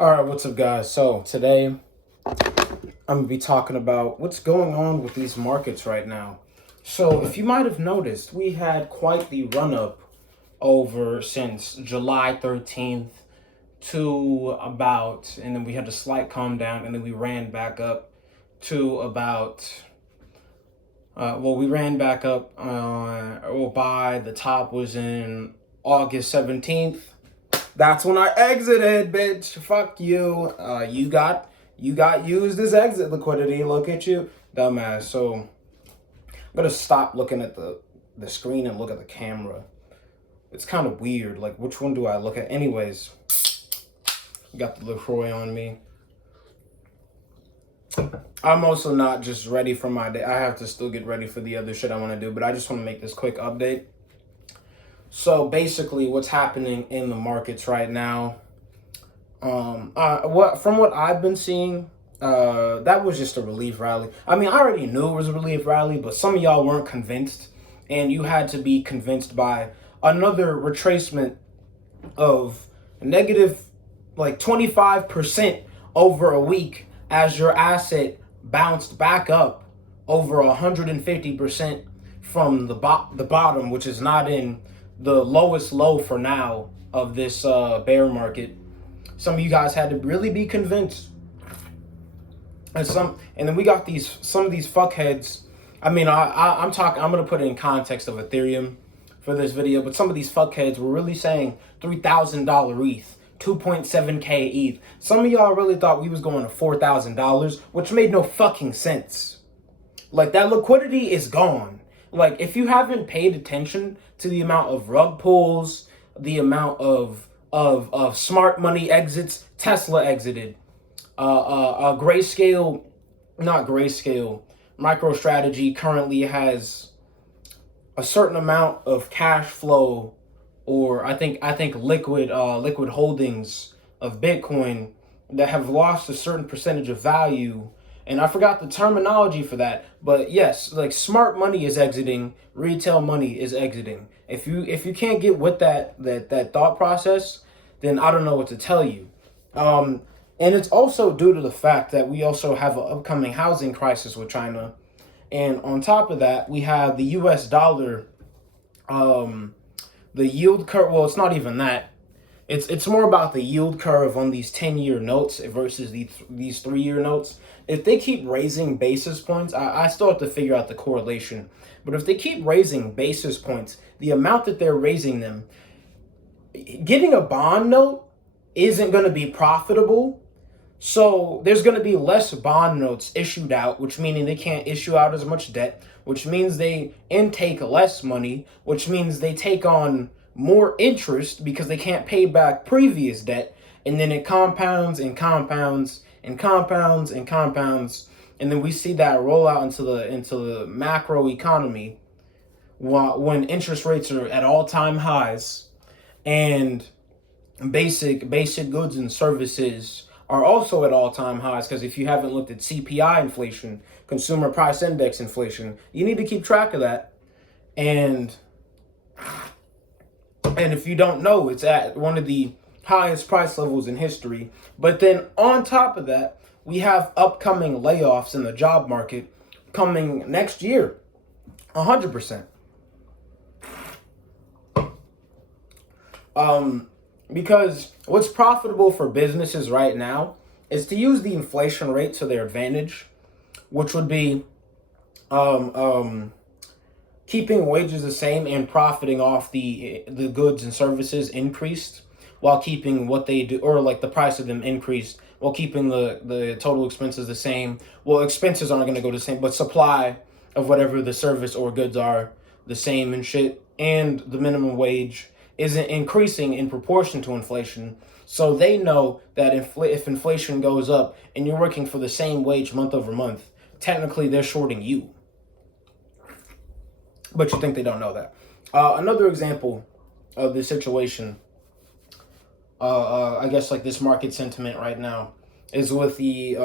All right, what's up, guys? So today I'm gonna be talking about what's going on with these markets right now. So if you might have noticed, we had quite the run up over since July 13th to about, and then we had a slight calm down, and then we ran back up to about. We ran back up. By the top was in August 17th. That's when I exited, bitch. Fuck you. You got used as exit liquidity. Look at you, dumbass. So I'm gonna stop looking at the screen and look at the camera. It's kind of weird. Like, which one do I look at? Anyways, got the LaCroix on me. I'm also not just ready for my day. I have to still get ready for the other shit I want to do, but I just want to make this quick update. So basically, what's happening in the markets right now? What I've been seeing, that was just a relief rally. I mean, I already knew it was a relief rally, but some of y'all weren't convinced, and you had to be convinced by another retracement of negative, like 25% over a week as your asset bounced back up over 150% from the bottom, which is not in the lowest low for now of this bear market. Some of you guys had to really be convinced, and then we got some of these fuckheads. I mean, I'm talking. I'm gonna put it in context of Ethereum for this video, but some of these fuckheads were really saying $3,000 ETH, 2.7K ETH. Some of y'all really thought we was going to $4,000, which made no fucking sense. Like, that liquidity is gone. Like, if you haven't paid attention to the amount of rug pulls, the amount of smart money exits, Tesla exited. Grayscale, not Grayscale, MicroStrategy currently has a certain amount of cash flow, or I think liquid holdings of Bitcoin that have lost a certain percentage of value. And I forgot the terminology for that, but yes, like, smart money is exiting, retail money is exiting. If you can't get with that thought process, then I don't know what to tell you. And it's also due to the fact that we also have an upcoming housing crisis with China, and on top of that, we have the U.S. dollar, the yield curve. Well, it's not even that. It's more about the yield curve on these 10-year notes versus these 3-year notes. If they keep raising basis points, I still have to figure out the correlation. But if they keep raising basis points, the amount that they're raising them, getting a bond note isn't going to be profitable. So there's going to be less bond notes issued out, which meaning they can't issue out as much debt, which means they intake less money, which means they take on more interest because they can't pay back previous debt, and then it compounds and compounds and compounds and compounds, and then we see that roll out into the macro economy when interest rates are at all-time highs, and basic goods and services are also at all-time highs. Because if you haven't looked at CPI inflation, consumer price index inflation, you need to keep track of that. And if you don't know, it's at one of the highest price levels in history. But then on top of that, we have upcoming layoffs in the job market coming next year, 100%. Because what's profitable for businesses right now is to use the inflation rate to their advantage, which would be keeping wages the same and profiting off the goods and services increased, while keeping what they do, or like the price of them increased, while keeping the total expenses the same. Well, expenses aren't going to go the same, but supply of whatever the service or goods are the same and shit. And the minimum wage isn't increasing in proportion to inflation. So they know that if inflation goes up and you're working for the same wage month over month, technically they're shorting you. But you think they don't know that. Another example of this situation, I guess, like, this market sentiment right now is with the,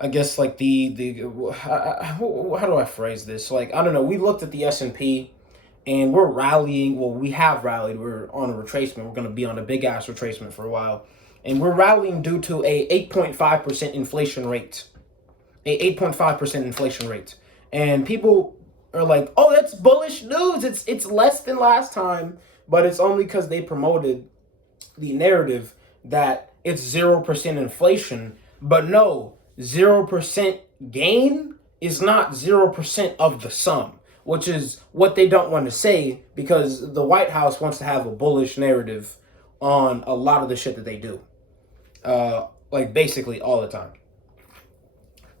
I guess, like, how do I phrase this? Like, I don't know. We looked at the S&P, and we're rallying. Well, we have rallied. We're on a retracement. We're going to be on a big ass retracement for a while, and we're rallying due to a 8.5% inflation rate. A 8.5% inflation rate, and people are like, "Oh, that's bullish news. It's less than last time," but it's only because they promoted the narrative that it's 0% inflation. But no, 0% gain is not 0% of the sum, which is what they don't want to say, because the White House wants to have a bullish narrative on a lot of the shit that they do, like basically all the time.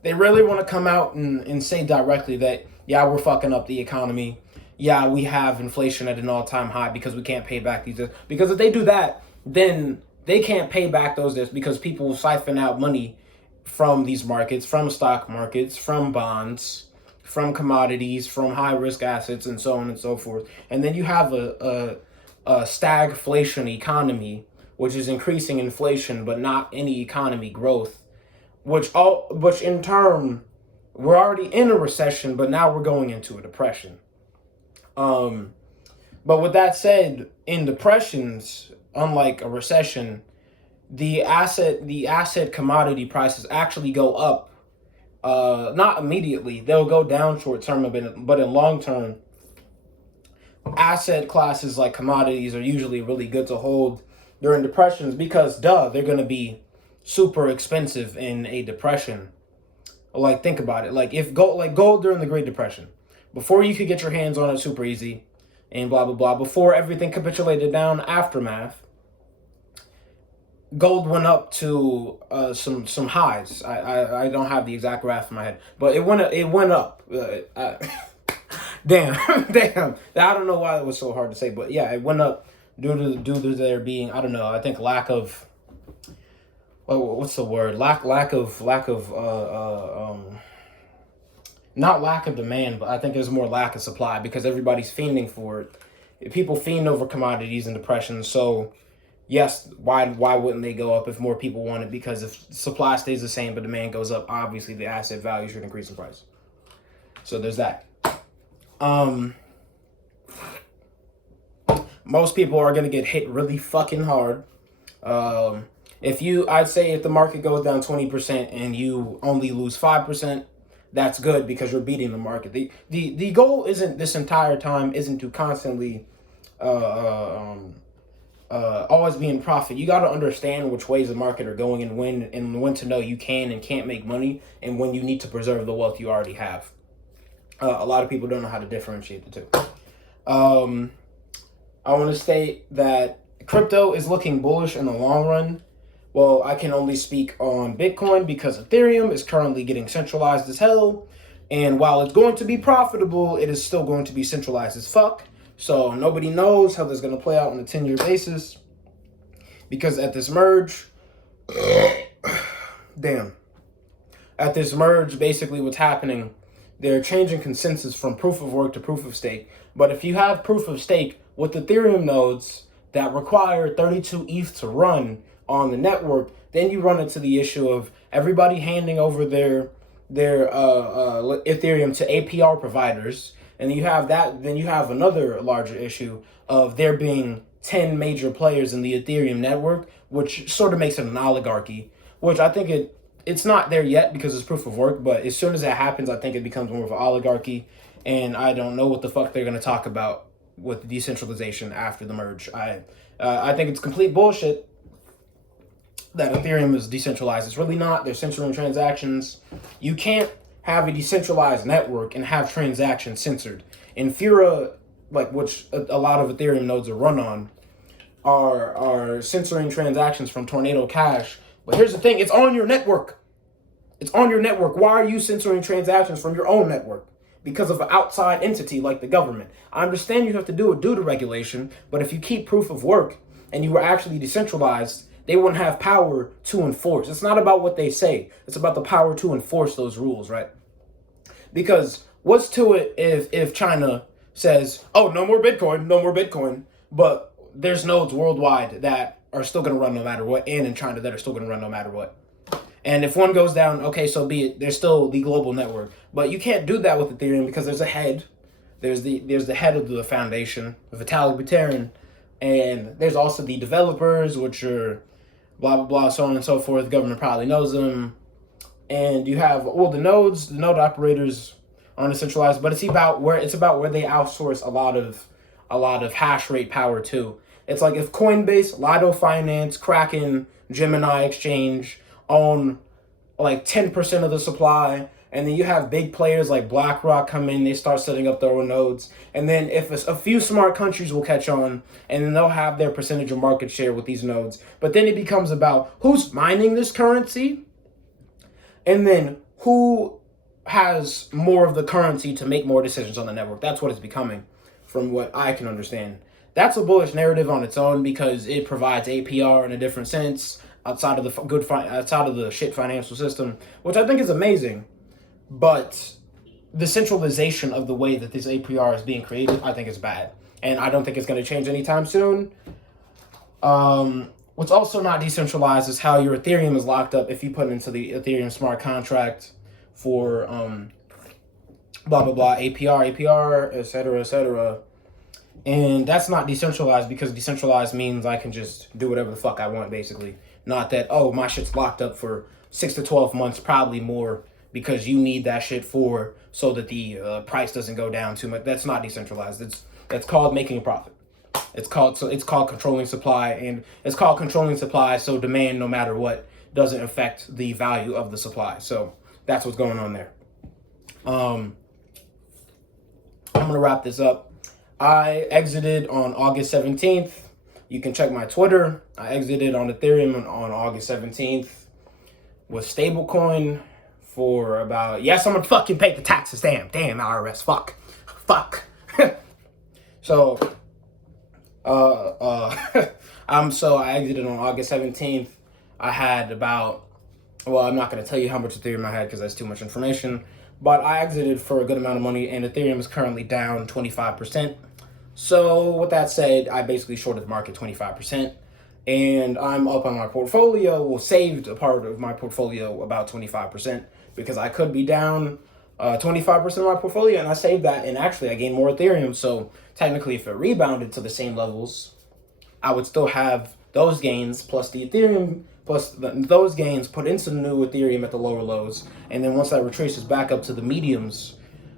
They really want to come out and say directly that, yeah, we're fucking up the economy. Yeah, we have inflation at an all-time high because we can't pay back these debts. Because if they do that, then they can't pay back those debts, because people will siphon out money from these markets, from stock markets, from bonds, from commodities, from high-risk assets, and so on and so forth. And then you have a stagflation economy, which is increasing inflation but not any economy growth, which in turn, we're already in a recession, but now we're going into a depression. But with that said, in depressions, unlike a recession, the asset commodity prices actually go up. Not immediately; they'll go down short term a bit, but in long term, asset classes like commodities are usually really good to hold during depressions, because they're going to be super expensive in a depression. Like, think about it. Like, if gold during the Great Depression, before you could get your hands on it super easy, and blah blah blah, before everything capitulated down, aftermath, gold went up to some highs. I don't have the exact graph in my head, but it went up. Damn. I don't know why it was so hard to say, but yeah, it went up due to there being, I don't know, I think lack of, what's the word? Lack of not lack of demand, but I think there's more lack of supply, because everybody's fiending for it. People fiend over commodities in depression. So yes, why wouldn't they go up if more people want it? Because if supply stays the same but demand goes up, obviously the asset value should increase in price. So there's that. Most people are gonna get hit really fucking hard. I'd say if the market goes down 20% and you only lose 5%, that's good, because you're beating the market. The goal isn't this entire time isn't to constantly always be in profit. You got to understand which ways the market are going, and when to know you can and can't make money, and when you need to preserve the wealth you already have. A lot of people don't know how to differentiate the two. I want to state that crypto is looking bullish in the long run. Well, I can only speak on Bitcoin, because Ethereum is currently getting centralized as hell. And while it's going to be profitable, it is still going to be centralized as fuck. So nobody knows how this is going to play out on a 10-year basis. Because at this merge, basically what's happening, they're changing consensus from proof of work to proof of stake. But if you have proof of stake with Ethereum nodes that require 32 ETH to run on the network, then you run into the issue of everybody handing over their Ethereum to APR providers, and you have that. Then you have another larger issue of there being 10 major players in the Ethereum network, which sort of makes it an oligarchy. Which I think it's not there yet because it's proof of work, but as soon as that happens, I think it becomes more of an oligarchy, and I don't know what the fuck they're gonna talk about with decentralization after the merge. I think it's complete bullshit that Ethereum is decentralized. It's really not. They're censoring transactions. You can't have a decentralized network and have transactions censored. Infura, which a lot of Ethereum nodes are run on, are censoring transactions from Tornado Cash. But here's the thing, it's on your network. It's on your network. Why are you censoring transactions from your own network? Because of an outside entity like the government. I understand you have to do it due to regulation, but if you keep proof of work and you were actually decentralized, they wouldn't have power to enforce. It's not about what they say. It's about the power to enforce those rules, right? Because what's to it if China says, oh, no more Bitcoin, but there's nodes worldwide that are still going to run no matter what, and in China that are still going to run no matter what. And if one goes down, okay, so be it. There's still the global network. But you can't do that with Ethereum because there's a head there's the head of the foundation, Vitalik Buterin, and there's also the developers, which are blah blah blah, so on and so forth. The government probably knows them, and you have the nodes. The node operators aren't centralized, but it's about where they outsource a lot of hash rate power to. It's like if Coinbase, Lido Finance, Kraken, Gemini Exchange own like 10% of the supply, and then you have big players like BlackRock come in, they start setting up their own nodes, and then if a few smart countries will catch on, and then they'll have their percentage of market share with these nodes. But then it becomes about who's mining this currency, and then who has more of the currency to make more decisions on the network. That's what it's becoming, from what I can understand. That's a bullish narrative on its own because it provides APR in a different sense outside of the shit financial system, which I think is amazing. But the centralization of the way that this APR is being created, I think is bad, and I don't think it's going to change anytime soon. What's also not decentralized is how your Ethereum is locked up if you put it into the Ethereum smart contract for blah blah blah APR, etc., etc. And that's not decentralized because decentralized means I can just do whatever the fuck I want, basically. Not that, my shit's locked up for 6 to 12 months, probably more, because you need that shit so that the price doesn't go down too much. That's not decentralized. That's called making a profit. It's called controlling supply, and it's called controlling supply so demand, no matter what, doesn't affect the value of the supply. So that's what's going on there. I'm gonna wrap this up. I exited on August 17th. You can check my Twitter. I exited on Ethereum on August 17th with stablecoin for about, someone fucking paid the taxes. Damn, IRS, fuck. So, I exited on August 17th. I had about, I'm not going to tell you how much Ethereum I had because that's too much information, but I exited for a good amount of money, and Ethereum is currently down 25%. So with that said, I basically shorted the market 25%, and I'm up on my portfolio, saved a part of my portfolio about 25%, because I could be down 25% of my portfolio, and I saved that, and actually I gained more Ethereum. So technically, if it rebounded to the same levels, I would still have those gains plus the Ethereum, plus those gains put into the new Ethereum at the lower lows, and then once that retraces back up to the mediums,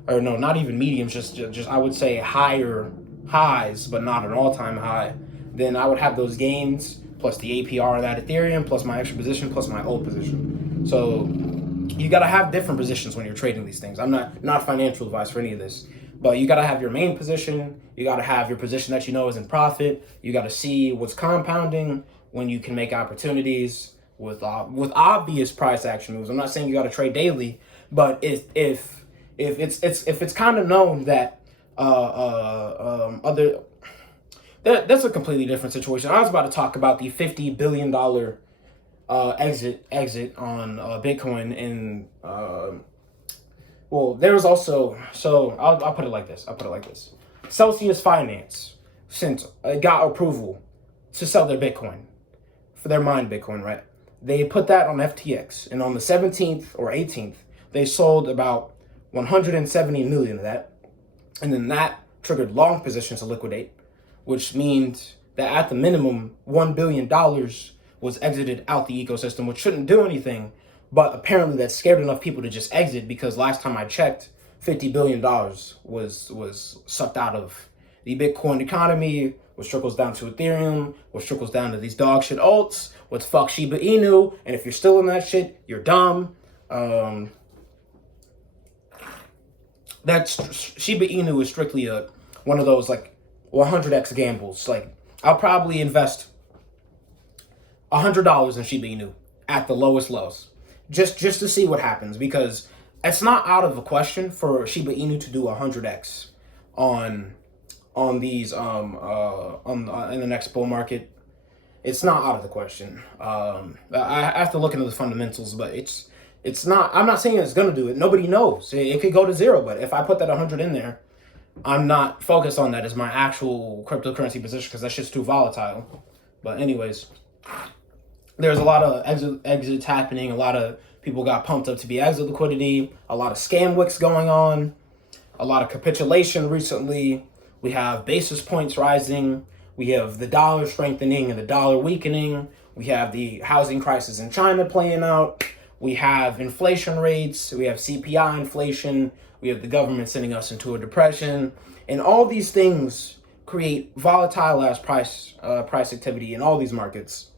or no, not even mediums, just I would say higher highs, but not an all-time high, then I would have those gains plus the APR of that Ethereum plus my extra position plus my old position. So you got to have different positions when you're trading these things. I'm not financial advice for any of this, but you got to have your main position. You got to have your position that you know is in profit. You got to see what's compounding when you can make opportunities with obvious price action moves. I'm not saying you got to trade daily, but if it's kind of known that that's a completely different situation. I was about to talk about the $50 billion exit on Bitcoin, and there was also, so I'll put it like this. Celsius Finance got approval to sell their Bitcoin, for their mined Bitcoin, right? They put that on FTX, and on the 17th or 18th, they sold about 170 million of that. And then that triggered long positions to liquidate, which means that at the minimum, $1 billion was exited out the ecosystem, which shouldn't do anything. But apparently that scared enough people to just exit, because last time I checked, $50 billion was sucked out of the Bitcoin economy, which trickles down to Ethereum, which trickles down to these dog shit alts, which fuck Shiba Inu. And if you're still in that shit, you're dumb. That's Shiba Inu is strictly one of those like 100x gambles. Like, I'll probably invest $100 in Shiba Inu at the lowest lows, just to see what happens, because it's not out of the question for Shiba Inu to do 100x on these in the next bull market. It's not out of the question. I have to look into the fundamentals, but it's not. I'm not saying it's gonna do it. Nobody knows. It could go to zero, but if I put that 100 in there, I'm not focused on that as my actual cryptocurrency position, because that shit's too volatile. But anyways, there's a lot of exits happening. A lot of people got pumped up to be exit liquidity. A lot of scam wicks going on. a lot of capitulation recently. We have basis points rising. We have the dollar strengthening and the dollar weakening. We have the housing crisis in China playing out. We have inflation rates. We have CPI inflation. We have the government sending us into a depression. And all these things create volatile ass price activity in all these markets.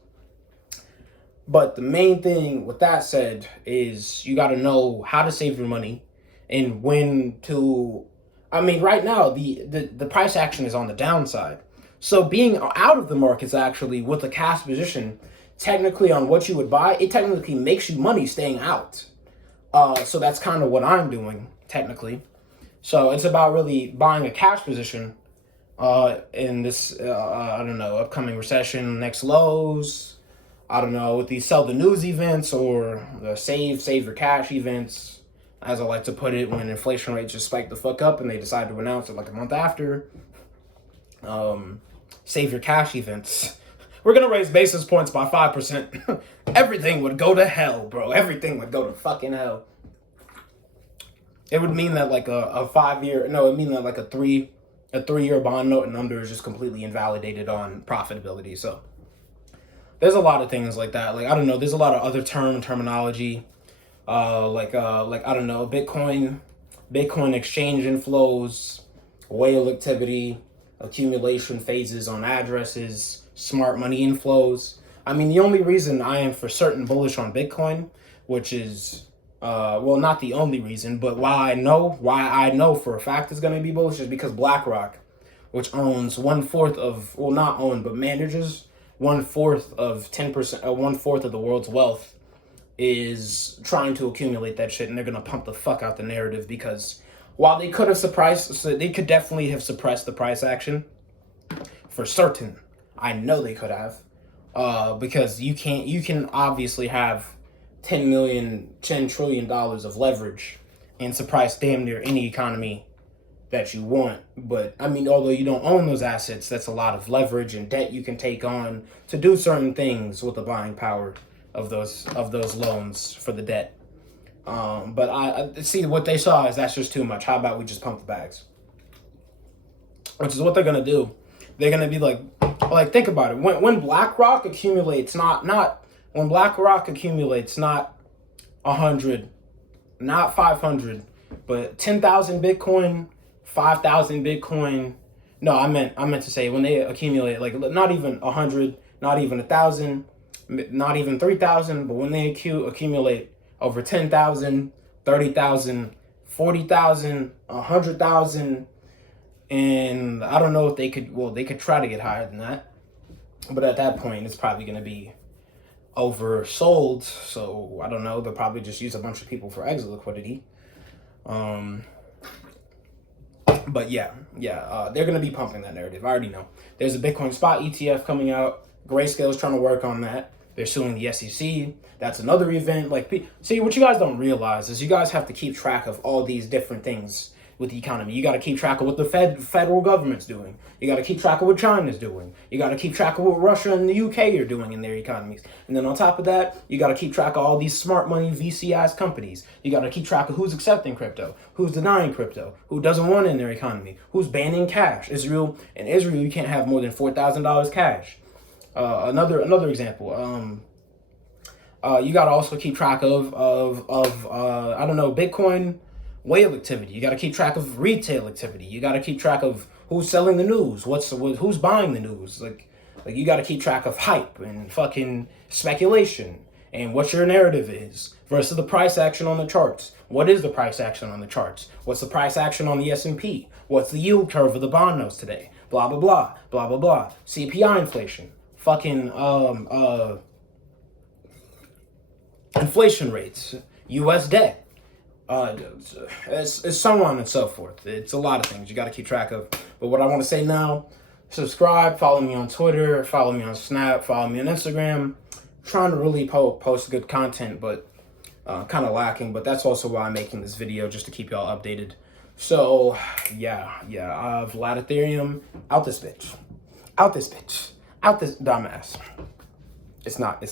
But the main thing with that said is you got to know how to save your money and when to. I mean, right now the price action is on the downside. So being out of the markets actually with a cash position, technically on what you would buy, it technically makes you money staying out. So that's kind of what I'm doing technically. So it's about really buying a cash position in this I don't know, upcoming recession, next lows. I don't know, with these sell the news events or the save your cash events, as I like to put it, when inflation rates just spike the fuck up and they decide to announce it like a month after. Save your cash events. We're gonna raise basis points by 5%. Everything would go to hell, bro. Everything would go to fucking hell. It would mean that like a 5-year, no, it would mean that like a 3-year bond note and under is just completely invalidated on profitability. So there's a lot of things like that. Like, I don't know, there's a lot of other terminology. Like I don't know, Bitcoin exchange inflows, whale activity, accumulation phases on addresses, smart money inflows. I mean, the only reason I am for certain bullish on Bitcoin, which is well, not the only reason, but why I know for a fact it's going to be bullish is because BlackRock, which owns 1/4 of, well, not owned, but manages 1/4 of 10%, 1/4 of the world's wealth, is trying to accumulate that shit, and they're gonna pump the fuck out the narrative because while they could definitely have suppressed the price action for certain. I know they could have, because you can obviously have $10 trillion of leverage and suppress damn near any economy that you want. But I mean, although you don't own those assets, that's a lot of leverage and debt you can take on to do certain things with the buying power of those loans for the debt. But I see what they saw is that's just too much. How about we just pump the bags? Which is what they're gonna do. They're gonna be like think about it. When BlackRock accumulates not 100, not 500, but 10,000 Bitcoin, 5,000 Bitcoin. No, I meant to say when they accumulate, like, not even 100, not even 1,000, not even 3,000, but when they accumulate over 10,000, 30,000, 40,000, 100,000, and I don't know if they could try to get higher than that, but at that point it's probably going to be oversold. So I don't know, they'll probably just use a bunch of people for exit liquidity. But yeah, they're going to be pumping that narrative. I already know. There's a Bitcoin spot ETF coming out. Grayscale's trying to work on that. They're suing the SEC. That's another event. Like, see, what you guys don't realize is you guys have to keep track of all these different things with the economy. You got to keep track of what the federal government's doing. You got to keep track of what China's doing. You got to keep track of what Russia and the UK are doing in their economies. And then on top of that, you got to keep track of all these smart money VC-ass companies. You got to keep track of who's accepting crypto, who's denying crypto, who doesn't want it in their economy, who's banning cash. In Israel, you can't have more than $4,000 cash. Another example. You got to also keep track of I don't know, Bitcoin whale activity. You got to keep track of retail activity. You got to keep track of who's selling the news, who's buying the news. Like you got to keep track of hype and fucking speculation and what your narrative is versus the price action on the charts. What is the price action on the charts? What's the price action on the S&P? What's the yield curve of the bond notes today? Blah blah blah blah blah blah. CPI inflation. Fucking inflation rates, U.S. debt, it's so on and so forth. It's a lot of things you got to keep track of. But what I want to say now, subscribe, follow me on Twitter, follow me on Snap, follow me on Instagram. I'm trying to really post good content, but kind of lacking. But that's also why I'm making this video, just to keep y'all updated. So yeah, Vlad Ethereum, out this bitch, out this dumbass. It's not.